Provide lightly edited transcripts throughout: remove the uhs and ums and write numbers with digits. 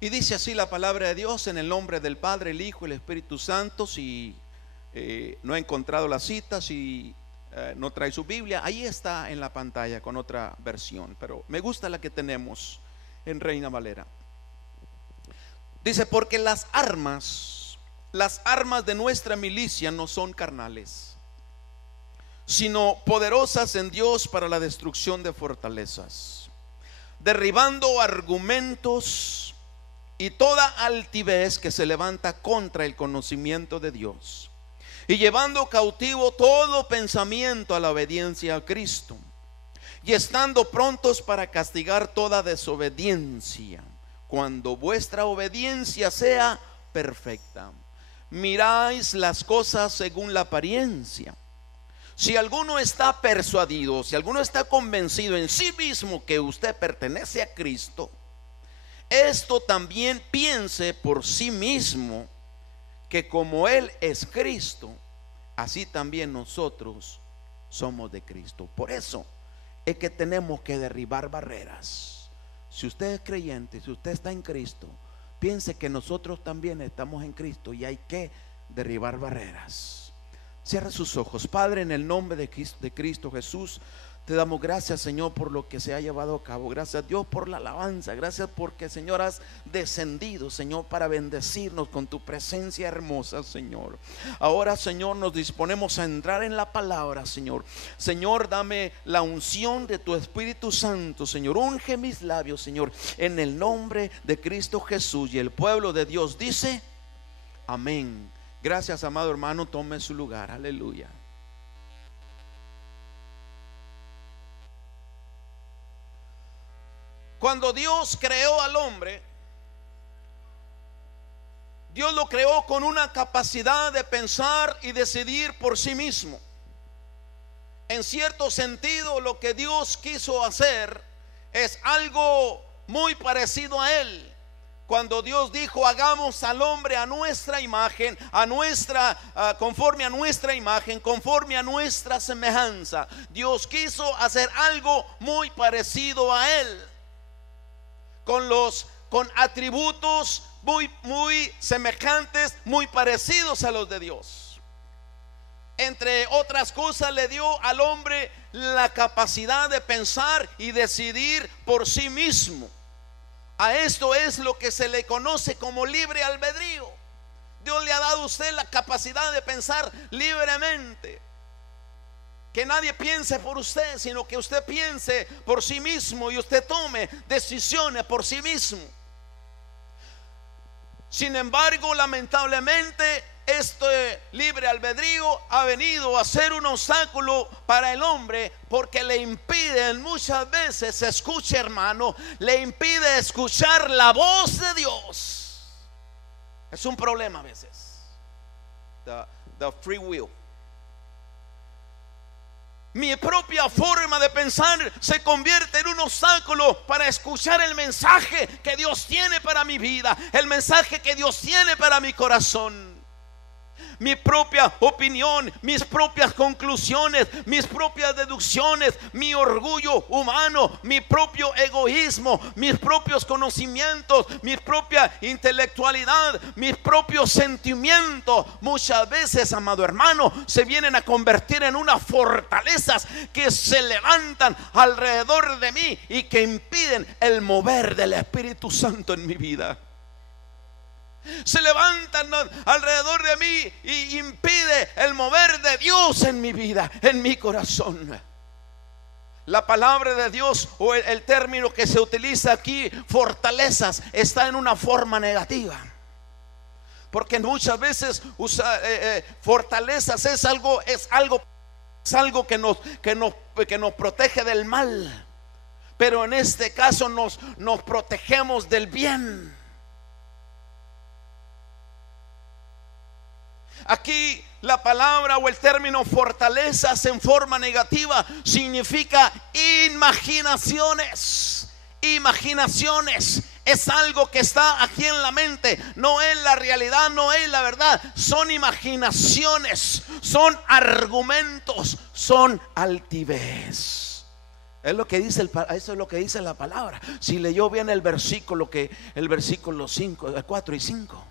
Y dice así la palabra de Dios: en el nombre del Padre, el Hijo y el Espíritu Santo. Si no ha encontrado la cita, si no trae su Biblia, ahí está en la pantalla con otra versión, pero me gusta la que tenemos en Reina Valera. Dice: porque las armas de nuestra milicia no son carnales, sino poderosas en Dios para la destrucción de fortalezas, derribando argumentos y toda altivez que se levanta contra el conocimiento de Dios, y llevando cautivo todo pensamiento a la obediencia a Cristo, y estando prontos para castigar toda desobediencia, cuando vuestra obediencia sea perfecta. Miráis las cosas según la apariencia. Si alguno está persuadido, si alguno está convencido en sí mismo que usted pertenece a Cristo, esto también piense por sí mismo, que como Él es Cristo, así también nosotros somos de Cristo. Por eso es que tenemos que derribar barreras. Si usted es creyente, si usted está en Cristo, piense que nosotros también estamos en Cristo y hay que derribar barreras. Cierra sus ojos. Padre, en el nombre de Cristo Jesús, te damos gracias, Señor, por lo que se ha llevado a cabo. Gracias, Dios, por la alabanza. Gracias porque, Señor, has descendido, Señor, para bendecirnos con tu presencia hermosa, Señor. Ahora, Señor, nos disponemos a entrar en la palabra, Señor. Señor, dame la unción de tu Espíritu Santo, Señor. Unge mis labios, Señor, en el nombre de Cristo Jesús. Y el pueblo de Dios dice: amén. Gracias, amado hermano. Tome su lugar. Aleluya. Cuando Dios creó al hombre, Dios lo creó con una capacidad de pensar y decidir por sí mismo. En cierto sentido, lo que Dios quiso hacer es algo muy parecido a Él. Cuando Dios dijo: hagamos al hombre a nuestra imagen, conforme a nuestra imagen, conforme a nuestra semejanza. Dios quiso hacer algo muy parecido a Él, con atributos muy semejantes, muy parecidos a los de Dios. Entre otras cosas, le dio al hombre la capacidad de pensar y decidir por sí mismo. A esto es lo que se le conoce como libre albedrío. Dios le ha dado a usted la capacidad de pensar libremente. Que nadie piense por usted, sino que usted piense por sí mismo y usted tome decisiones por sí mismo. Sin embargo, lamentablemente, este libre albedrío ha venido a ser un obstáculo para el hombre, porque le impide muchas veces, escuche, hermano, le impide escuchar la voz de Dios. Es un problema a veces. The free will. Mi propia forma de pensar se convierte en un obstáculo para escuchar el mensaje que Dios tiene para mi vida, el mensaje que Dios tiene para mi corazón. Mi propia opinión, mis propias conclusiones, mis propias deducciones, mi orgullo humano, mi propio egoísmo, mis propios conocimientos, mi propia intelectualidad, mis propios sentimientos, muchas veces, amado hermano, se vienen a convertir en unas fortalezas que se levantan alrededor de mí y que impiden el mover del Espíritu Santo en mi vida. Se levantan alrededor de mí y impide el mover de Dios en mi vida, en mi corazón. La palabra de Dios, o el término que se utiliza aquí, fortalezas, está en una forma negativa, porque muchas veces fortalezas es algo que nos protege del mal, pero en este caso nos protegemos del bien. Aquí la palabra o el término fortalezas en forma negativa significa imaginaciones. Imaginaciones es algo que está aquí en la mente, no es la realidad, no es la verdad. Son imaginaciones, son argumentos, son altivez. Es lo que dice eso es lo que dice la palabra. Si leyó bien el versículo 5, 4 y 5,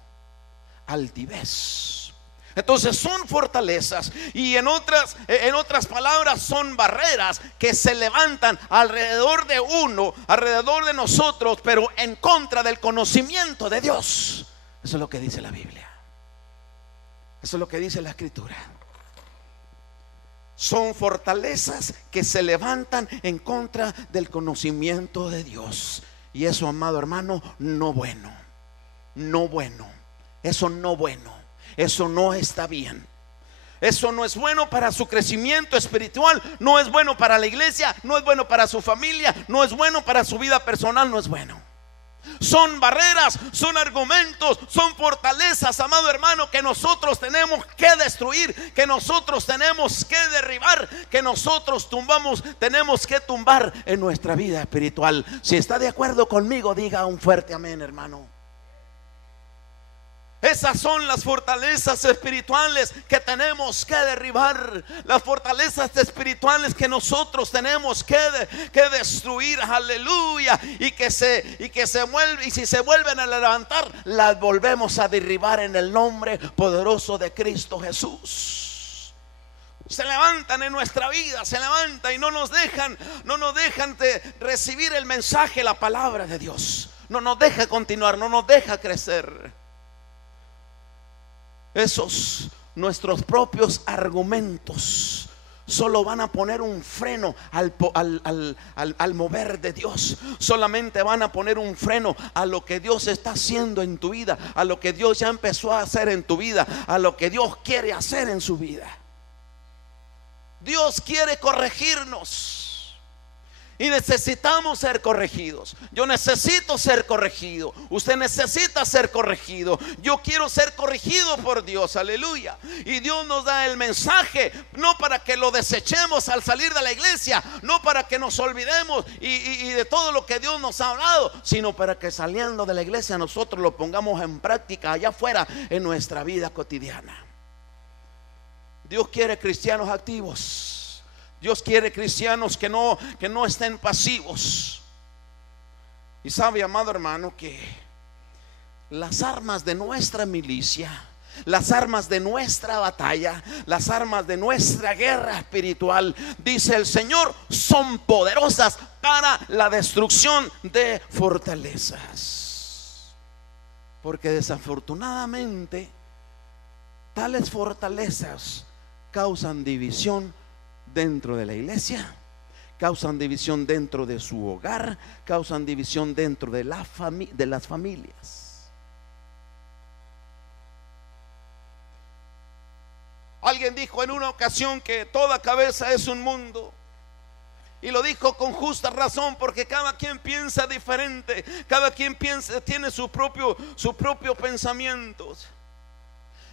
altivez. Entonces son fortalezas, y en otras palabras son barreras que se levantan alrededor de uno, alrededor de nosotros, pero en contra del conocimiento de Dios. Eso es lo que dice la Biblia. Eso es lo que dice la Escritura. Son fortalezas que se levantan en contra del conocimiento de Dios. Y eso, amado hermano, no bueno. No bueno. Eso no bueno. Eso no está bien. Eso no es bueno para su crecimiento espiritual. No es bueno para la iglesia. No es bueno para su familia. No es bueno para su vida personal. No es bueno. Son barreras, son argumentos, son fortalezas, amado hermano, que nosotros tenemos que destruir, que nosotros tenemos que derribar, que nosotros tenemos que tumbar en nuestra vida espiritual. Si está de acuerdo conmigo, diga un fuerte amén, hermano. Esas son las fortalezas espirituales que tenemos que derribar, las fortalezas espirituales que nosotros tenemos que destruir, aleluya, y si se vuelven a levantar, las volvemos a derribar en el nombre poderoso de Cristo Jesús. Se levantan en nuestra vida, se levantan y no nos dejan de recibir el mensaje, la palabra de Dios. No nos deja continuar, no nos deja crecer. Esos nuestros propios argumentos solo van a poner un freno al mover de Dios. Solamente van a poner un freno a lo que Dios está haciendo en tu vida, a lo que Dios ya empezó a hacer en tu vida, a lo que Dios quiere hacer en su vida. Dios quiere corregirnos. Y necesitamos ser corregidos. Yo necesito ser corregido. Usted necesita ser corregido. Yo quiero ser corregido por Dios, aleluya. Y Dios nos da el mensaje, no para que lo desechemos al salir de la iglesia, no para que nos olvidemos y de todo lo que Dios nos ha hablado, sino para que saliendo de la iglesia nosotros lo pongamos en práctica allá afuera en nuestra vida cotidiana. Dios quiere cristianos activos. Dios quiere cristianos que no estén pasivos. Y sabe, amado hermano, que las armas de nuestra milicia, las armas de nuestra batalla, las armas de nuestra guerra espiritual, dice el Señor, son poderosas para la destrucción de fortalezas. Porque desafortunadamente tales fortalezas causan división dentro de la iglesia, causan división dentro de su hogar, causan división dentro de las familias. Alguien dijo en una ocasión que toda cabeza es un mundo, y lo dijo con justa razón, porque cada quien piensa diferente, cada quien tiene su propio pensamiento.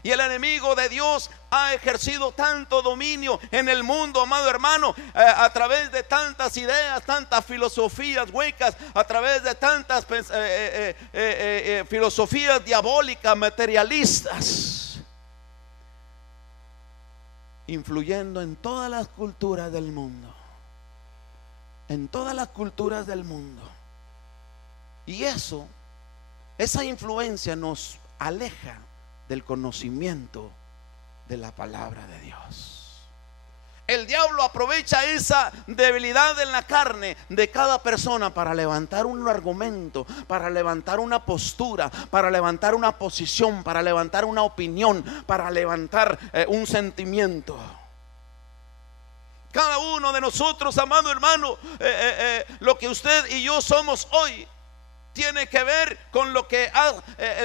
Y el enemigo de Dios ha ejercido tanto dominio en el mundo, amado hermano, a través de tantas ideas, tantas filosofías huecas, a través de tantas filosofías diabólicas, materialistas, influyendo en todas las culturas del mundo. En todas las culturas del mundo. Y esa influencia nos aleja del conocimiento de la palabra de Dios. El diablo aprovecha esa debilidad en la carne de cada persona para levantar un argumento, para levantar una postura, para levantar una posición, para levantar una opinión, para levantar un sentimiento. Cada uno de nosotros, amado hermano, lo que usted y yo somos hoy tiene que ver con lo que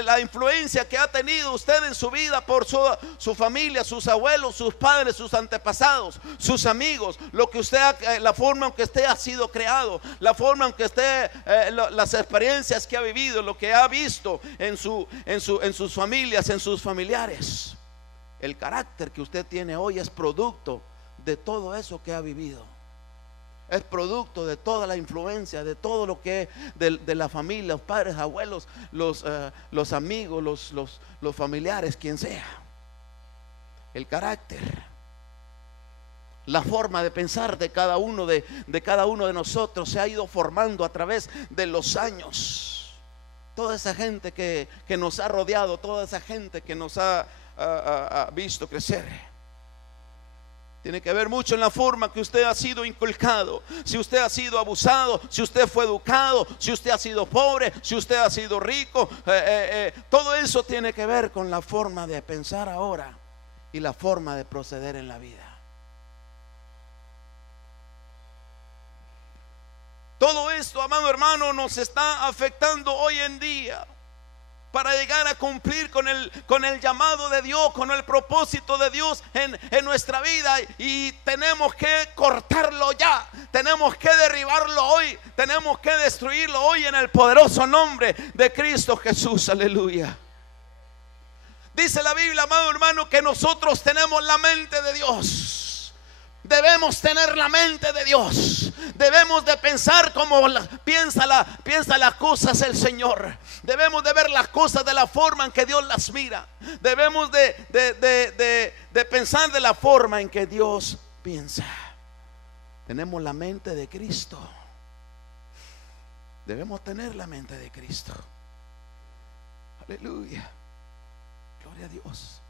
la influencia que ha tenido usted en su vida por su familia, sus abuelos, sus padres, sus antepasados, sus amigos, la forma en que usted ha sido creado, la forma en que usted, las experiencias que ha vivido, lo que ha visto en sus familias, en sus familiares. El carácter que usted tiene hoy es producto de todo eso que ha vivido. Es producto de toda la influencia, de todo lo que de la familia, los padres, abuelos, los amigos, los familiares, quien sea. El carácter. La forma de pensar de cada uno de nosotros se ha ido formando a través de los años. Toda esa gente que nos ha rodeado, toda esa gente que nos ha visto crecer, tiene que ver mucho en la forma que usted ha sido inculcado. Si usted ha sido abusado, si usted fue educado, si usted ha sido pobre, si usted ha sido rico, todo eso tiene que ver con la forma de pensar ahora y la forma de proceder en la vida. Todo esto, amado hermano, nos está afectando hoy en día para llegar a cumplir con el llamado de Dios, con el propósito de Dios en nuestra vida. Y tenemos que cortarlo ya, tenemos que derribarlo hoy, tenemos que destruirlo hoy en el poderoso nombre de Cristo Jesús. Aleluya. Dice la Biblia, amado hermano, que nosotros tenemos la mente de Dios. Debemos tener la mente de Dios. Debemos de pensar como piensa las cosas el Señor. Debemos de ver las cosas de la forma en que Dios las mira. Debemos de pensar de la forma en que Dios piensa. Tenemos la mente de Cristo. Debemos tener la mente de Cristo. Aleluya. Gloria a Dios.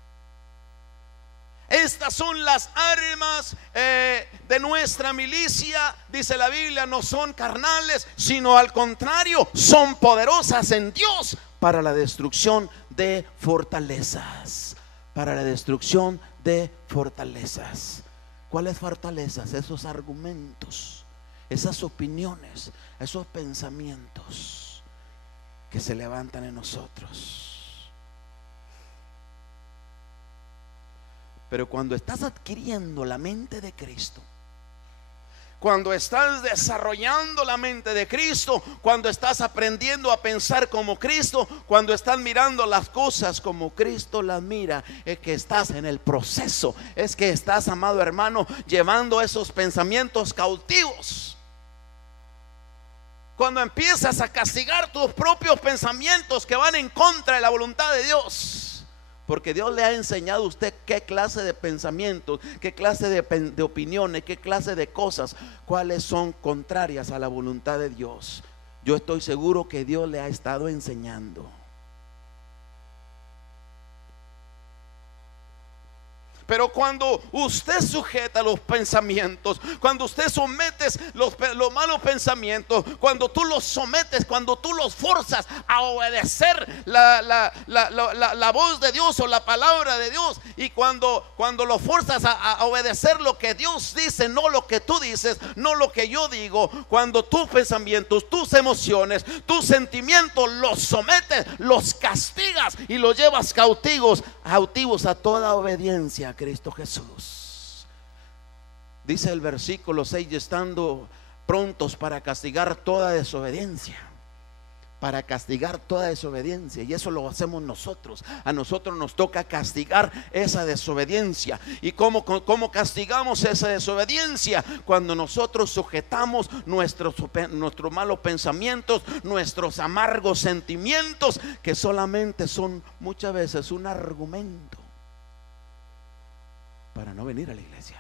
Estas son las armas de nuestra milicia, dice la Biblia, no son carnales, sino al contrario, son poderosas en Dios para la destrucción de fortalezas. Para la destrucción de fortalezas. ¿Cuáles fortalezas? Esos argumentos, esas opiniones, esos pensamientos que se levantan en nosotros. Pero cuando estás adquiriendo la mente de Cristo, cuando estás desarrollando la mente de Cristo, cuando estás aprendiendo a pensar como Cristo, cuando estás mirando las cosas como Cristo las mira, es que estás en el proceso, es que estás, amado hermano, llevando esos pensamientos cautivos. Cuando empiezas a castigar tus propios pensamientos que van en contra de la voluntad de Dios. Porque Dios le ha enseñado a usted qué clase de pensamientos, qué clase de opiniones, qué clase de cosas, cuáles son contrarias a la voluntad de Dios. Yo estoy seguro que Dios le ha estado enseñando. Pero cuando usted sujeta los pensamientos, cuando usted somete los malos pensamientos, cuando tú los sometes, cuando tú los forzas a obedecer la voz de Dios o la palabra de Dios, y cuando los forzas a obedecer lo que Dios dice, no lo que tú dices, no lo que yo digo, cuando tus pensamientos, tus emociones, tus sentimientos los sometes, los castigas y los llevas cautivos a toda obediencia a Cristo Jesús. Dice el versículo 6: estando prontos para castigar toda desobediencia. Para castigar toda desobediencia. Y eso lo hacemos nosotros. A nosotros nos toca castigar esa desobediencia. ¿Y cómo castigamos esa desobediencia? Cuando nosotros sujetamos nuestros malos pensamientos, nuestros amargos sentimientos, que solamente son muchas veces un argumento para no venir a la iglesia.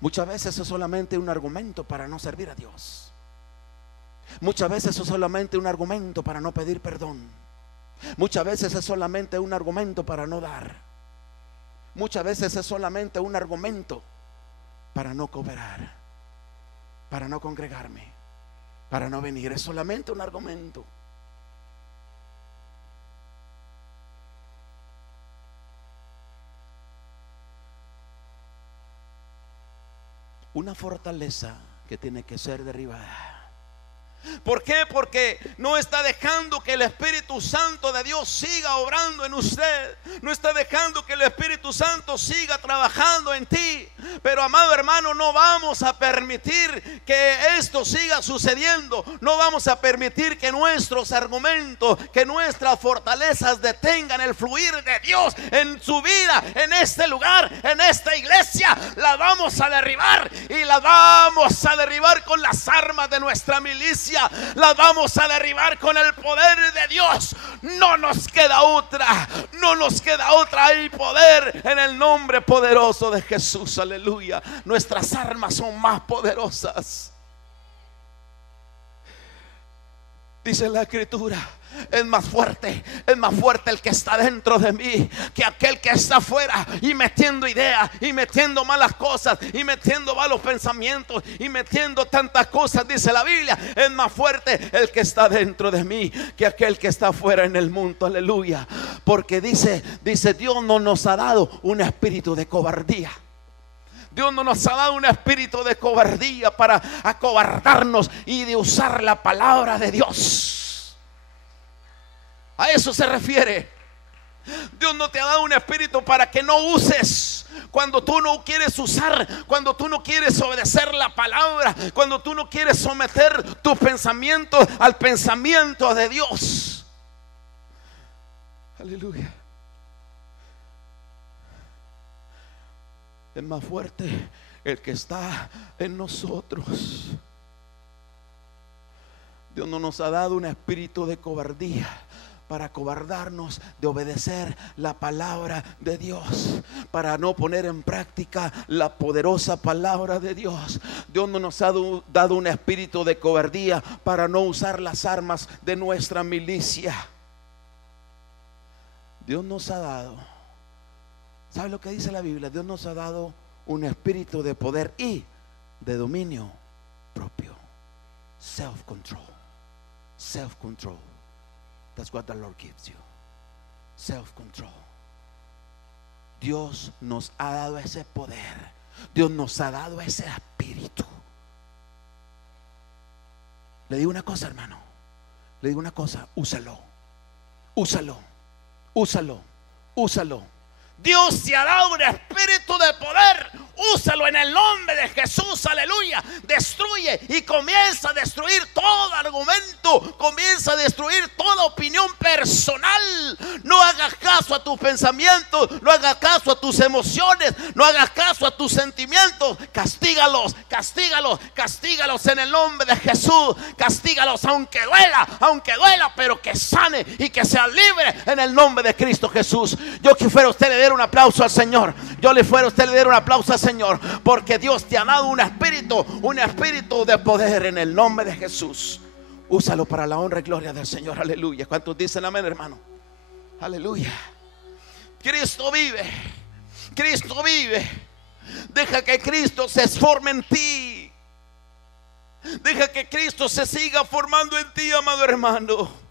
Muchas veces es solamente un argumento para no servir a Dios. Muchas veces es solamente un argumento para no pedir perdón. Muchas veces es solamente un argumento para no dar. Muchas veces es solamente un argumento para no cooperar, para no congregarme, para no venir. Es solamente un argumento. Una fortaleza que tiene que ser derribada. ¿Por qué? Porque no está dejando que el Espíritu Santo de Dios siga obrando en usted. No está dejando que el Espíritu Santo siga trabajando en ti. Pero amado hermano, no vamos a permitir que esto siga sucediendo. No vamos a permitir que nuestros argumentos, que nuestras fortalezas detengan el fluir de Dios en su vida, en este lugar, en esta iglesia. La vamos a derribar, y la vamos a derribar con las armas de nuestra milicia. La vamos a derribar con el poder de Dios. No nos queda otra, no nos queda otra. Hay poder en el nombre poderoso de Jesús, aleluya. Nuestras armas son más poderosas. Dice la escritura: es más fuerte el que está dentro de mí que aquel que está afuera, y metiendo ideas, y metiendo malas cosas, y metiendo malos pensamientos, y metiendo tantas cosas. Dice la Biblia: es más fuerte el que está dentro de mí que aquel que está afuera en el mundo, aleluya. Porque dice Dios no nos ha dado un espíritu de cobardía. Dios no nos ha dado un espíritu de cobardía para acobardarnos y de usar la palabra de Dios. A eso se refiere. Dios no te ha dado un espíritu para que no uses cuando tú no quieres usar, cuando tú no quieres obedecer la palabra, cuando tú no quieres someter tus pensamientos al pensamiento de Dios. Aleluya. Es más fuerte el que está en nosotros. Dios no nos ha dado un espíritu de cobardía para acobardarnos de obedecer la palabra de Dios, para no poner en práctica la poderosa palabra de Dios. Dios no nos ha dado un espíritu de cobardía para no usar las armas de nuestra milicia. Dios nos ha dado, ¿sabe lo que dice la Biblia? Dios nos ha dado un espíritu de poder y de dominio propio. Self-control. Self-control. That's what the Lord gives you. Self-control. Dios nos ha dado ese poder. Dios nos ha dado ese espíritu. Le digo una cosa, hermano. Le digo una cosa. Úsalo. Úsalo. Úsalo. Úsalo. Dios te ha dado un espíritu de poder. Úsalo en el nombre de Jesús, aleluya. Destruye y comienza a destruir todo argumento. Comienza a destruir toda opinión personal. No hagas caso a tus pensamientos, no hagas caso a tus emociones, no hagas caso a tus sentimientos. Castígalos, castígalos, castígalos en el nombre de Jesús. Castígalos aunque duela, pero que sane y que sea libre en el nombre de Cristo Jesús. Yo que fuera usted le diera un aplauso al Señor. Yo le fuera usted le diera un aplauso al Señor, porque Dios te ha dado un espíritu de poder en el nombre de Jesús. Úsalo para la honra y gloria del Señor, aleluya. ¿Cuántos dicen amén, hermano? Aleluya. Cristo vive, Cristo vive. Deja que Cristo se forme en ti. Deja que Cristo se siga formando en ti, amado hermano.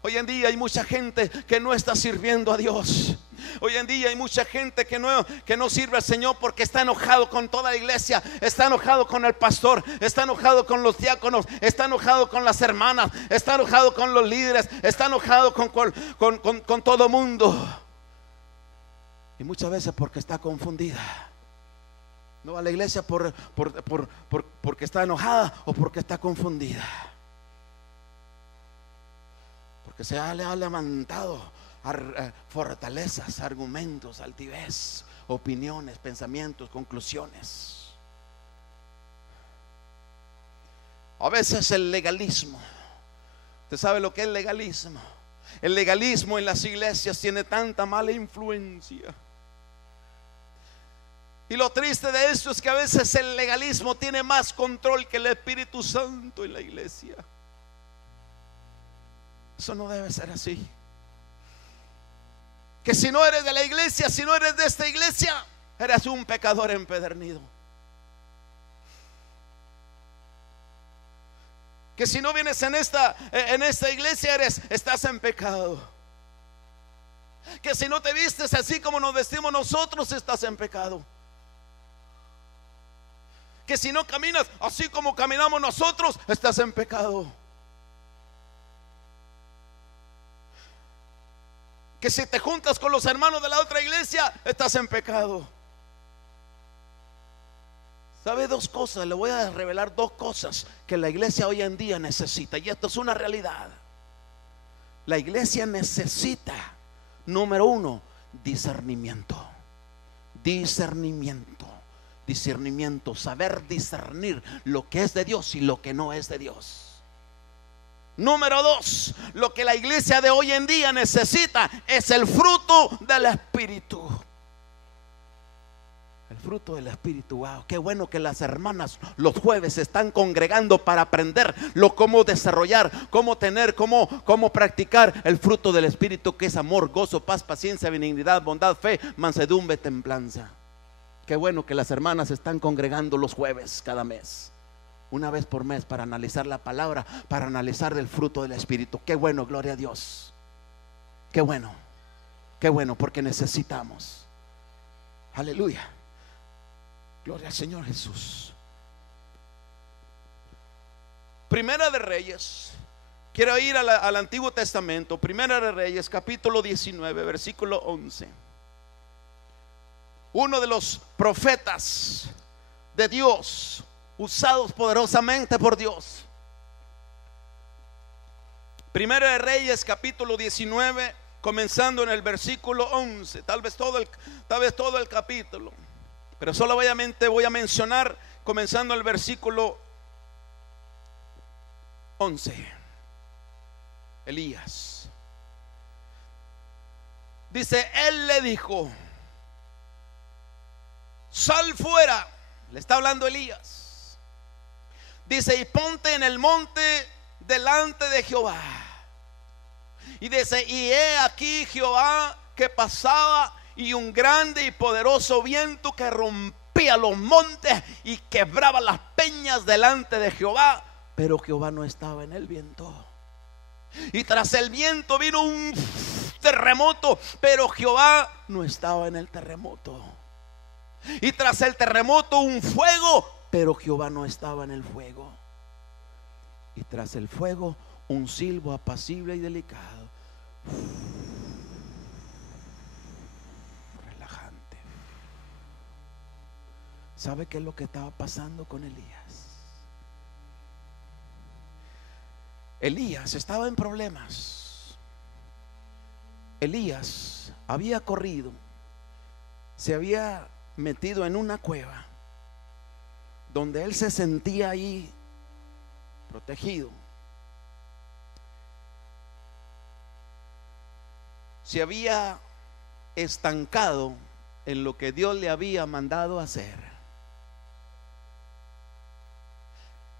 Hoy en día hay mucha gente que no está sirviendo a Dios. Hoy en día hay mucha gente que no sirve al Señor porque está enojado con toda la iglesia, está enojado con el pastor, está enojado con los diáconos, está enojado con las hermanas, está enojado con los líderes, está enojado con todo mundo. Y muchas veces porque está confundida. No va a la iglesia porque está enojada o porque está confundida. Porque se le ha levantado fortalezas, argumentos, altivez, opiniones, pensamientos, conclusiones. A veces el legalismo. ¿Usted sabe lo que es el legalismo? El legalismo en las iglesias tiene tanta mala influencia. Y lo triste de esto es que a veces el legalismo tiene más control que el Espíritu Santo en la iglesia. Eso no debe ser así. Que si no eres de la iglesia, si no eres de esta iglesia, eres un pecador empedernido. Que si no vienes en esta iglesia, estás en pecado. Que si no te vistes así como nos vestimos nosotros, estás en pecado. Que si no caminas así como caminamos nosotros, estás en pecado. Que si te juntas con los hermanos de la otra iglesia, estás en pecado. ¿Sabe dos cosas? Le voy a revelar dos cosas que la iglesia hoy en día necesita. Y esto es una realidad. La iglesia necesita, número uno, discernimiento. Discernimiento. Discernimiento. Saber discernir lo que es de Dios y lo que no es de Dios. Número dos, lo que la iglesia de hoy en día necesita es el fruto del Espíritu. El fruto del Espíritu. Wow, qué bueno que las hermanas los jueves se están congregando para aprender cómo desarrollar, cómo tener, cómo practicar el fruto del Espíritu, que es amor, gozo, paz, paciencia, benignidad, bondad, fe, mansedumbre, templanza. Qué bueno que las hermanas se están congregando los jueves cada mes, una vez por mes, para analizar la palabra, para analizar el fruto del Espíritu. Qué bueno, gloria a Dios. Qué bueno, porque necesitamos. Aleluya. Gloria al Señor Jesús. Primera de Reyes. Quiero ir al Antiguo Testamento. Primera de Reyes, capítulo 19, versículo 11. Uno de los profetas de Dios, usados poderosamente por Dios. Primera de Reyes, capítulo 19, comenzando en el versículo 11. Tal vez todo el capítulo, pero solamente voy a mencionar comenzando el versículo 11. Elías dice: él le dijo, sal fuera. Le está hablando Elías. Dice: y ponte en el monte delante de Jehová. Y dice: y he aquí Jehová que pasaba, y un grande y poderoso viento que rompía los montes y quebraba las peñas delante de Jehová. Pero Jehová no estaba en el viento. Y tras el viento vino un terremoto, pero Jehová no estaba en el terremoto. Y tras el terremoto un fuego, pero Jehová no estaba en el fuego. Y tras el fuego un silbo apacible y delicado. Relajante. ¿Sabe qué es lo que estaba pasando con Elías? Elías estaba en problemas. Elías había corrido, se había metido en una cueva donde él se sentía ahí protegido. Se había estancado en lo que Dios le había mandado hacer.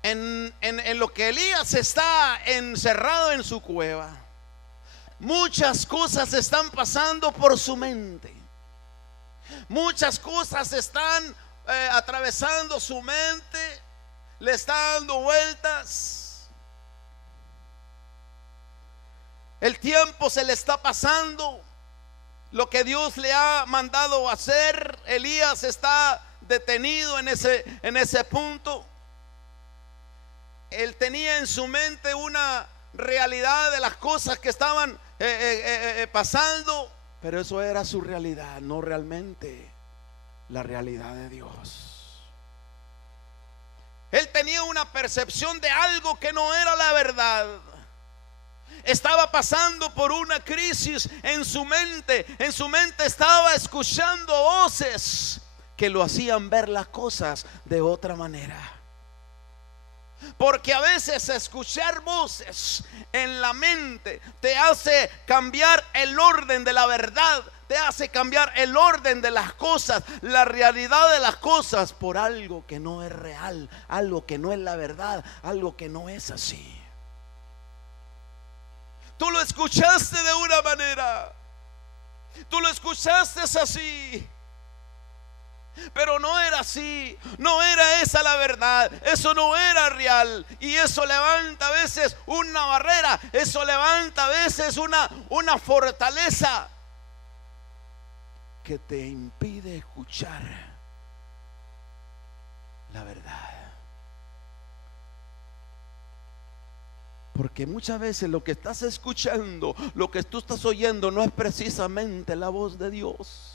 En lo que Elías está encerrado en su cueva, muchas cosas están pasando por su mente. Muchas cosas están atravesando su mente, le está dando vueltas. El tiempo se le está pasando. Lo que Dios le ha mandado hacer, Elías está detenido en ese punto. Él tenía en su mente una realidad de las cosas que estaban pasando, pero eso era su realidad, no realmente la realidad de Dios. Él tenía una percepción de algo que no era la verdad. Estaba pasando por una crisis en su mente. En su mente estaba escuchando voces que lo hacían ver las cosas de otra manera. Porque a veces escuchar voces en la mente te hace cambiar el orden de la verdad, te hace cambiar el orden de las cosas, la realidad de las cosas, por algo que no es real, algo que no es la verdad, algo que no es así. Tú lo escuchaste de una manera, tú lo escuchaste así, pero no era así, no era esa la verdad, eso no era real. Y eso levanta a veces una barrera, eso levanta a veces una fortaleza que te impide escuchar la verdad. Porque muchas veces lo que estás escuchando, lo que tú estás oyendo, no es precisamente la voz de Dios.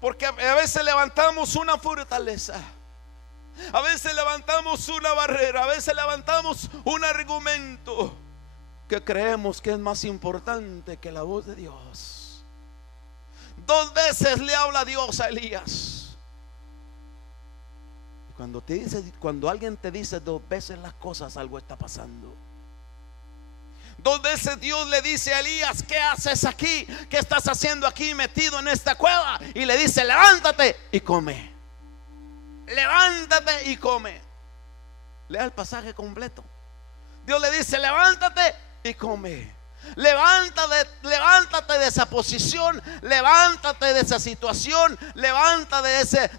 Porque a veces levantamos una fortaleza, a veces levantamos una barrera, a veces levantamos un argumento que creemos que es más importante que la voz de Dios. 2 veces le habla Dios a Elías. Cuando alguien te dice 2 veces las cosas, algo está pasando. 2 veces Dios le dice a Elías: ¿qué haces aquí? ¿Qué estás haciendo aquí metido en esta cueva? Y le dice: levántate y come. Levántate y come. Lea el pasaje completo. Dios le dice: levántate y come. Levántate de esa posición, levántate de esa situación, levántate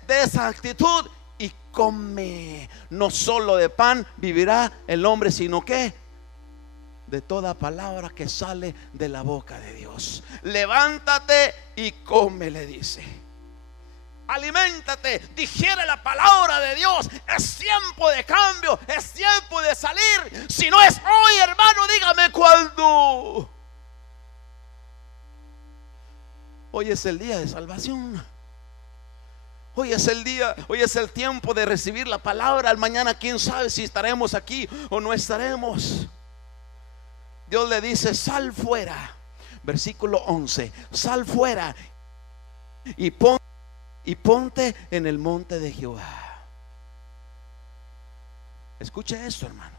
de esa actitud y come. No solo de pan vivirá el hombre, sino que de toda palabra que sale de la boca de Dios. Levántate y come, le dice. Aliméntate, digiere la palabra de Dios. Es tiempo de cambio, es tiempo de salir. Si no es hoy, hermano, dígame cuándo. Hoy es el día de salvación. Hoy es el día, hoy es el tiempo de recibir la palabra. Al mañana quién sabe si estaremos aquí o no estaremos. Dios le dice: sal fuera. Versículo 11: sal fuera y ponte en el monte de Jehová. Escuche esto, hermano.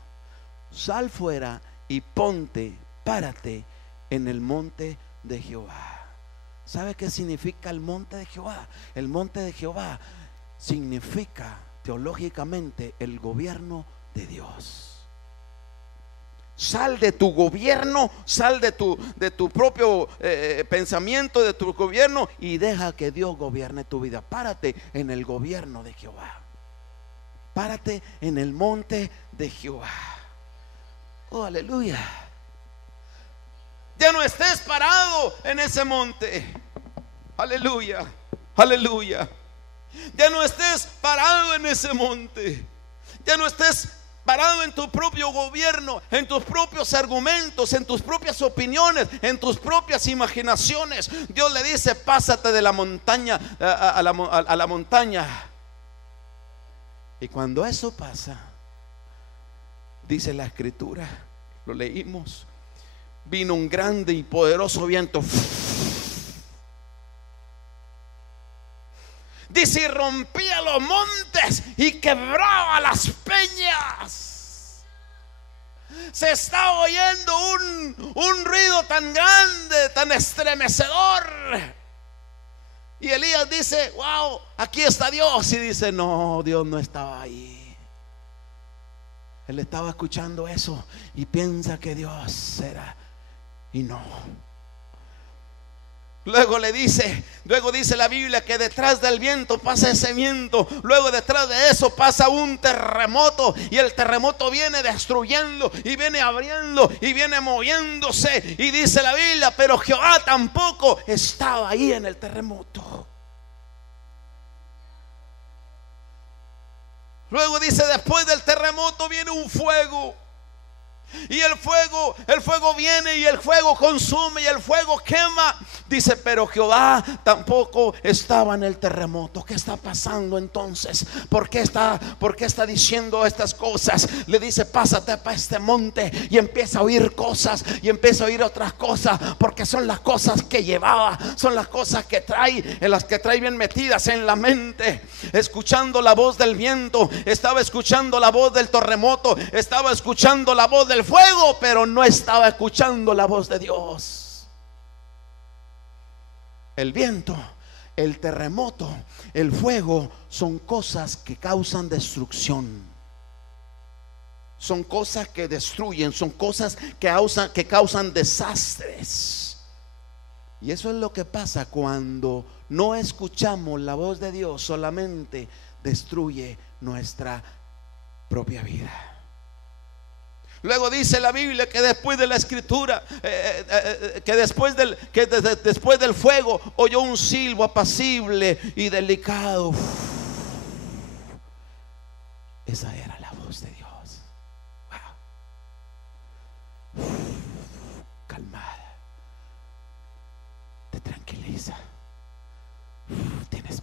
Sal fuera y ponte, párate en el monte de Jehová. ¿Sabe qué significa el monte de Jehová? El monte de Jehová significa teológicamente el gobierno de Dios. Sal de tu gobierno, sal de tu propio pensamiento, de tu gobierno, y deja que Dios gobierne tu vida. Párate en el gobierno de Jehová. Párate en el monte de Jehová. Oh, aleluya. Ya no estés parado en ese monte. Aleluya, aleluya. Ya no estés parado en ese monte. Ya no estés parado en tu propio gobierno, en tus propios argumentos, en tus propias opiniones, en tus propias imaginaciones. Dios le dice: pásate de la montaña a la montaña. Y cuando eso pasa, dice la escritura, lo leímos, vino un grande y poderoso viento. Dice: y rompía los montes y quebraba las peñas. Se está oyendo un ruido tan grande, tan estremecedor. Y Elías dice: wow, aquí está Dios. Y dice: no, Dios no estaba ahí. Él estaba escuchando eso y piensa que Dios era, y no. Luego dice la Biblia que detrás del viento pasa ese viento. Luego detrás de eso pasa un terremoto. Y el terremoto viene destruyendo y viene abriendo y viene moviéndose. Y dice la Biblia: pero Jehová tampoco estaba ahí en el terremoto. Luego dice: después del terremoto viene un fuego. Y el fuego viene y el fuego consume y el fuego quema. Dice: pero Jehová tampoco estaba en el terremoto. ¿Qué está pasando entonces? ¿Por qué está diciendo estas cosas? Le dice: pásate para este monte y empieza a oír cosas y empieza a oír otras cosas, porque son las cosas que llevaba, son las cosas que trae, en las que trae bien metidas en la mente. Escuchando la voz del viento, estaba escuchando la voz del terremoto, estaba escuchando la voz del fuego, pero no estaba escuchando la voz de Dios. El viento, el terremoto, el fuego son cosas que causan destrucción. Son cosas que destruyen, son cosas que causan desastres. Y eso es lo que pasa cuando no escuchamos la voz de Dios. Solamente destruye nuestra propia vida. Luego dice la Biblia que después de la escritura, que después del fuego oyó un silbo apacible y delicado. Esa era la voz de Dios. Wow. Calmada, te tranquiliza, tienes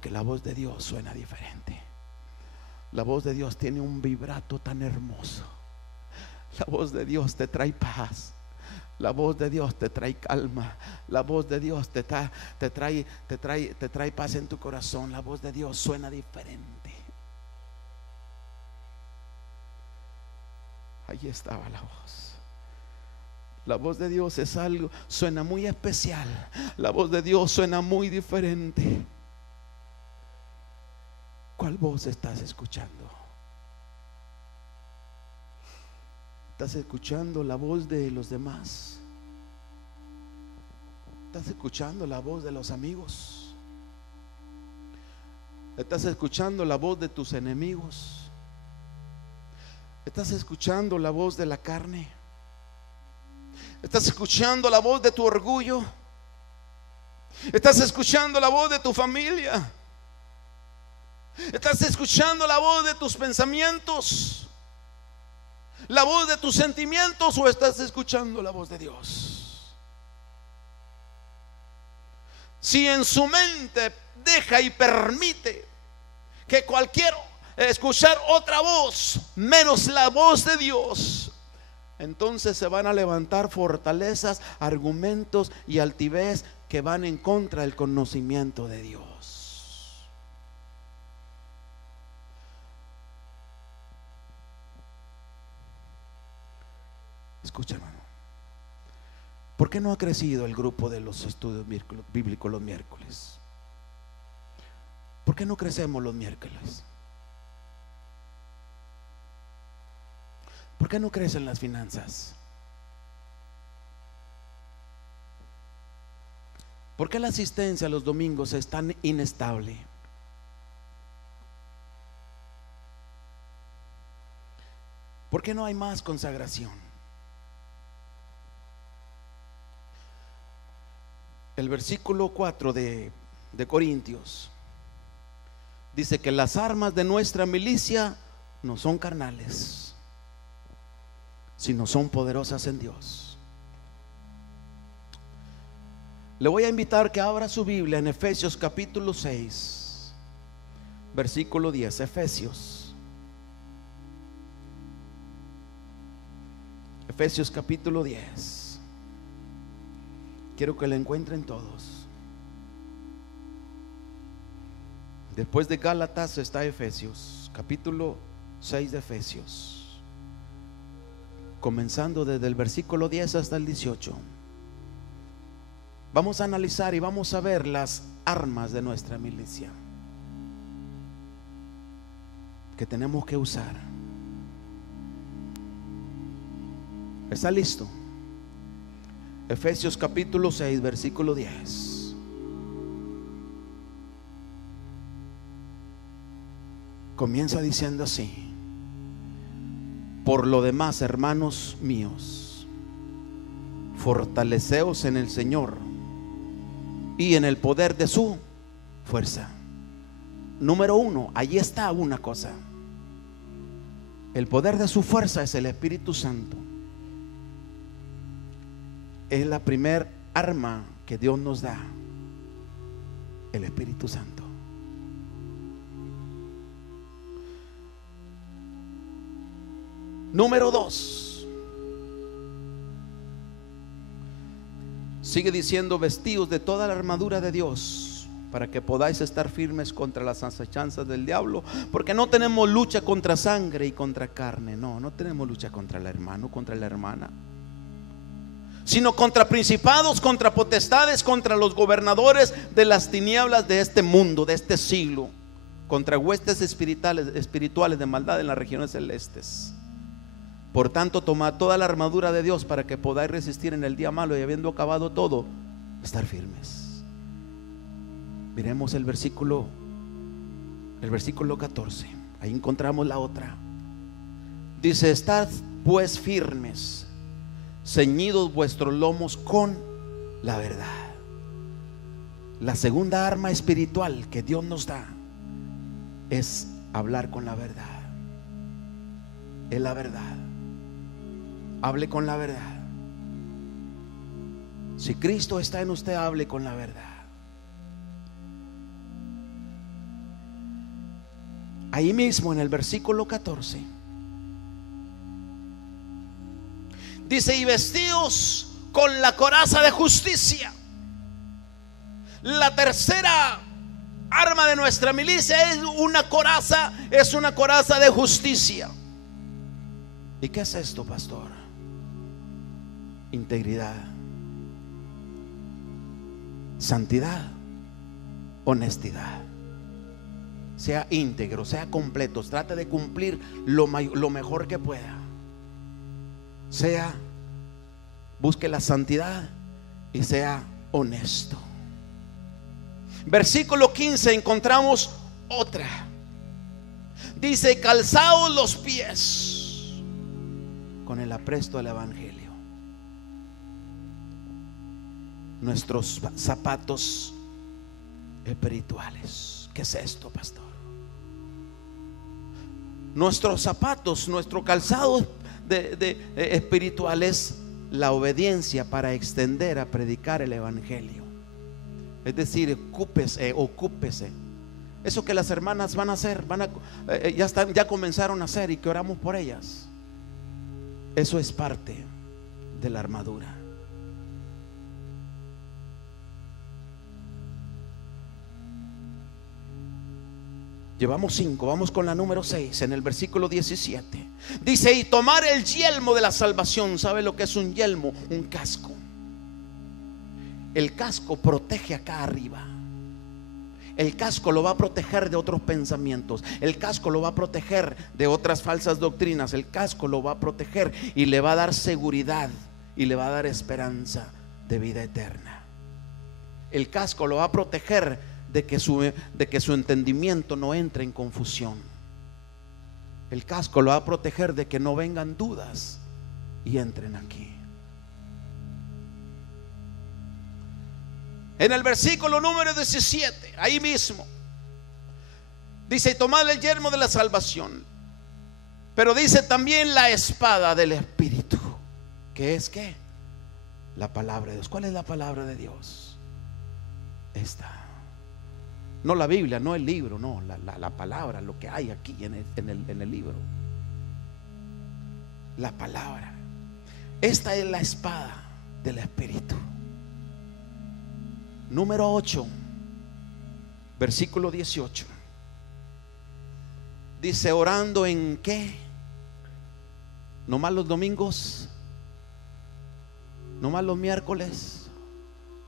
Porque la voz de Dios suena diferente. La voz de Dios tiene un vibrato tan hermoso. La voz de Dios te trae paz. La voz de Dios te trae calma. La voz de Dios te trae paz en tu corazón. La voz de Dios suena diferente. Allí estaba la voz. La voz de Dios es algo, suena muy especial. La voz de Dios suena muy diferente. ¿Cuál voz estás escuchando? ¿Estás escuchando la voz de los demás? ¿Estás escuchando la voz de los amigos? ¿Estás escuchando la voz de tus enemigos? ¿Estás escuchando la voz de la carne? ¿Estás escuchando la voz de tu orgullo? ¿Estás escuchando la voz de tu familia? ¿Estás escuchando la voz de tus pensamientos? ¿La voz de tus sentimientos? ¿O estás escuchando la voz de Dios? Si en su mente deja y permite que cualquier escuchar otra voz menos la voz de Dios, entonces se van a levantar fortalezas, argumentos y altivez que van en contra del conocimiento de Dios. Escucha, hermano, ¿por qué no ha crecido el grupo de los estudios bíblicos los miércoles? ¿Por qué no crecemos los miércoles? ¿Por qué no crecen las finanzas? ¿Por qué la asistencia a los domingos es tan inestable? ¿Por qué no hay más consagración? El versículo 4 de Corintios dice que las armas de nuestra milicia no son carnales, sino son poderosas en Dios. Le voy a invitar que abra su Biblia en Efesios capítulo 6, versículo 10. Efesios capítulo 10. Quiero que lo encuentren todos. Después de Gálatas está Efesios, capítulo 6 de Efesios, comenzando desde el versículo 10 hasta el 18. Vamos a analizar y vamos a ver las armas de nuestra milicia que tenemos que usar. ¿Está listo? Efesios capítulo 6, versículo 10. Comienza diciendo así: por lo demás, hermanos míos, fortaleceos en el Señor y en el poder de su fuerza. Número uno, allí está una cosa: el poder de su fuerza es el Espíritu Santo. Es la primer arma que Dios nos da, el Espíritu Santo. Número 2, sigue diciendo: vestidos de toda la armadura de Dios, para que podáis estar firmes contra las acechanzas del diablo, porque no tenemos lucha contra sangre y contra carne. No tenemos lucha contra el hermano, contra la hermana, sino contra principados, contra potestades, contra los gobernadores de las tinieblas de este mundo, de este siglo, contra huestes espirituales de maldad en las regiones celestes. Por tanto, tomad toda la armadura de Dios para que podáis resistir en el día malo, y habiendo acabado todo, estar firmes. Miremos el versículo 14. Ahí encontramos la otra. Dice: estad pues firmes, ceñidos vuestros lomos con la verdad. La segunda arma espiritual que Dios nos da es hablar con la verdad. Es la verdad. Hable con la verdad. Si Cristo está en usted, hable con la verdad. Ahí mismo en el versículo 14 dice: y vestidos con la coraza de justicia. La tercera arma de nuestra milicia es una coraza de justicia. ¿Y qué es esto, pastor? Integridad, santidad, honestidad. Sea íntegro, sea completo, trate de cumplir lo mejor que pueda. Busque la santidad y sea honesto. Versículo 15 encontramos otra. Dice: calzaos los pies con el apresto del evangelio. Nuestros zapatos espirituales. ¿Qué es esto, pastor? Nuestros zapatos, nuestro calzado espiritual es la obediencia para extender a predicar el evangelio. Es decir, ocúpese. Eso que las hermanas van a hacer, ya comenzaron a hacer, y que oramos por ellas. Eso es parte de la armadura. Llevamos 5, vamos con la número 6, en el versículo 17. Dice: y tomar el yelmo de la salvación. ¿Sabe lo que es un yelmo? Un casco. El casco protege acá arriba. El casco lo va a proteger de otros pensamientos. El casco lo va a proteger de otras falsas doctrinas. El casco lo va a proteger y le va a dar seguridad y le va a dar esperanza de vida eterna. El casco lo va a proteger de que su entendimiento no entre en confusión. El casco lo va a proteger de que no vengan dudas y entren aquí. En el versículo número 17, ahí mismo, dice: tomad el yelmo de la salvación. Pero dice también la espada del Espíritu. ¿Qué es qué? La palabra de Dios. ¿Cuál es la palabra de Dios? Esta. No la Biblia, no el libro, no, la palabra, lo que hay aquí en el libro. La palabra. Esta es la espada del Espíritu. Número 8, versículo 18. Dice: orando en qué? No más los domingos, no más los miércoles,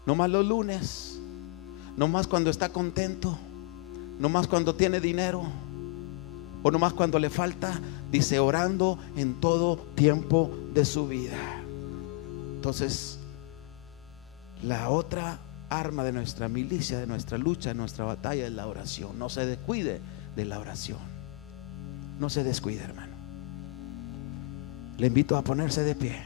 no más los lunes, no más cuando está contento, no más cuando tiene dinero, o no más cuando le falta. Dice: orando en todo tiempo de su vida. Entonces, la otra arma de nuestra milicia, de nuestra lucha, de nuestra batalla es la oración. No se descuide de la oración. No se descuide, hermano. Le invito a ponerse de pie.